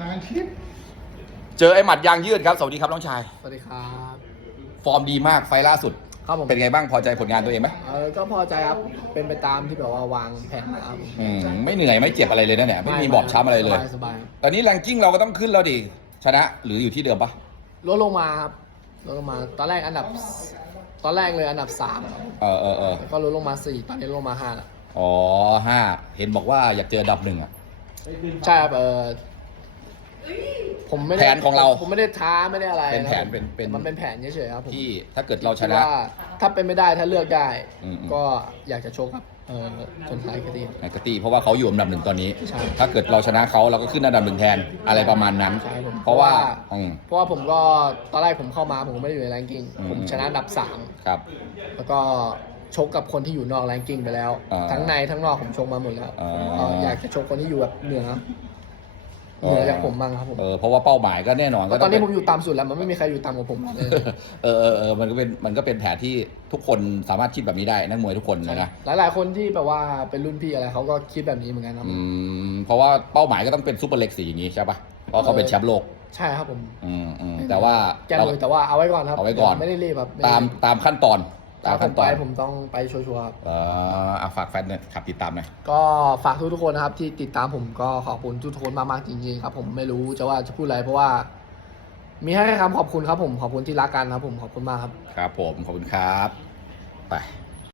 นานทิพย์เจอไอ้หมัดยางยืดครับ สวัสดีครับน้องชาย สวัสดีครับฟอร์มดีมากไฟล์ล่าสุด ครับผม เป็นไงบ้างพอใจผลงานตัวเองไหมเออก็พอใจครับ เป็นไปตามที่แบบว่าวางแผนมาครับ อืมไม่เหนื่อยไม่เจ็บอะไรเลยนะเนี่ยไม่มีบอบช้ำอะไรเลย สบายสบายตอนนี้แรงกิ้งเราก็ต้องขึ้นแล้วดิชนะหรืออยู่ที่เดิมปะลดลงมาครับลดลงมา ตอนแรกอันดับ ตอนแรกเลยอันดับสามครับเออเออเออแล้วก็ลดลงมาสี่ตอนนี้ลดลงมาห้าแล้วอ๋อห้าเห็นบอกว่าอยากเจออันดับหนึ่งอะใช่ครับเออ ผมไม่ได้แผนของเรา ผมไม่ได้ท้าไม่ได้อะไรเป็นแผนนะเป็นเป็น มันเป็นแผนเฉยๆครับผมที่ถ้าเกิดเราชคิดนะ ว่าถ้าเป็นไม่ได้ถ้าเลือกได้อืมอืม ก็อยากจะชกครับเออคนไทยก็ดี ในกติเพราะว่าเขาอยู่อันดับหนึ่งตอนนี้ ใช่ ถ้าเกิดเราชนะเขาเราก็ขึ้นอันดับหนึ่งแทนอะไรประมาณนั้น ใช่ผมเพราะว่าเพราะว่าอืม เพราะว่าผมก็ตอนแรกผมเข้ามาผมก็ไม่ได้อยู่ในแรงกิ้งอืม ผมชนะอันดับสาม ครับ แล้วก็ชกกับคนที่อยู่นอกแรงกิ้งไปแล้ว อ่าทั้งในทั้งนอกผมชกมาหมดแล้วอ่า ก็อยากจะชกคนที่อยู่แบบเหนือ เหนือจากผมบ้างครับผมเออเพราะว่าเป้าหมายก็แน่นอนเพก็ราะตอนนี้งผเป็มอยู่ต่ำสุดแล้วมันไม่มีใครอยู่ต่ำกว่าผมเลยเออเออเออมันก็เป็นมันก็เป็นแผนที่ทุกคนสามารถคิดแบบนี้ได้นักมวยทุกคนนะนะหลายๆคนที่แบบว่าเป็นรุ่นพี่อะไรเขาก็คิดแบบนี้เหมือนกันครับอืมเพราะว่าเป้าหมายก็ต้องเป็นซูเปอร์เล็กสีอย่างนี้ใช่ปะเพราะเขาเป็นแชมป์โลกใช่ครับผม อืมอืมแต่ว่าแก้เรามือแต่ว่าเอาไว้ก่อนครับเอาไว้ก่อนไม่ได้รีบครับไได้ตามรีบตามขั้นตอน ตาตามมขั้ขั้นนตตออนนผมต้องไปชัวร์ๆครับ เอออะฝากแฟนเนี่ยขับติดตามหน่อย ก็ฝากทุกๆคนนะครับ ที่ติดตามผมก็ขอบคุณทุกๆคนมากๆจริงๆครับ ผมไม่รู้จะว่าจะพูดอะไรเพราะว่า มีให้แค่คำขอบคุณครับผมขอบคุณที่รักกันครับผมขอบคุณมากครับ ครับผม ขอบคุณครับ ไป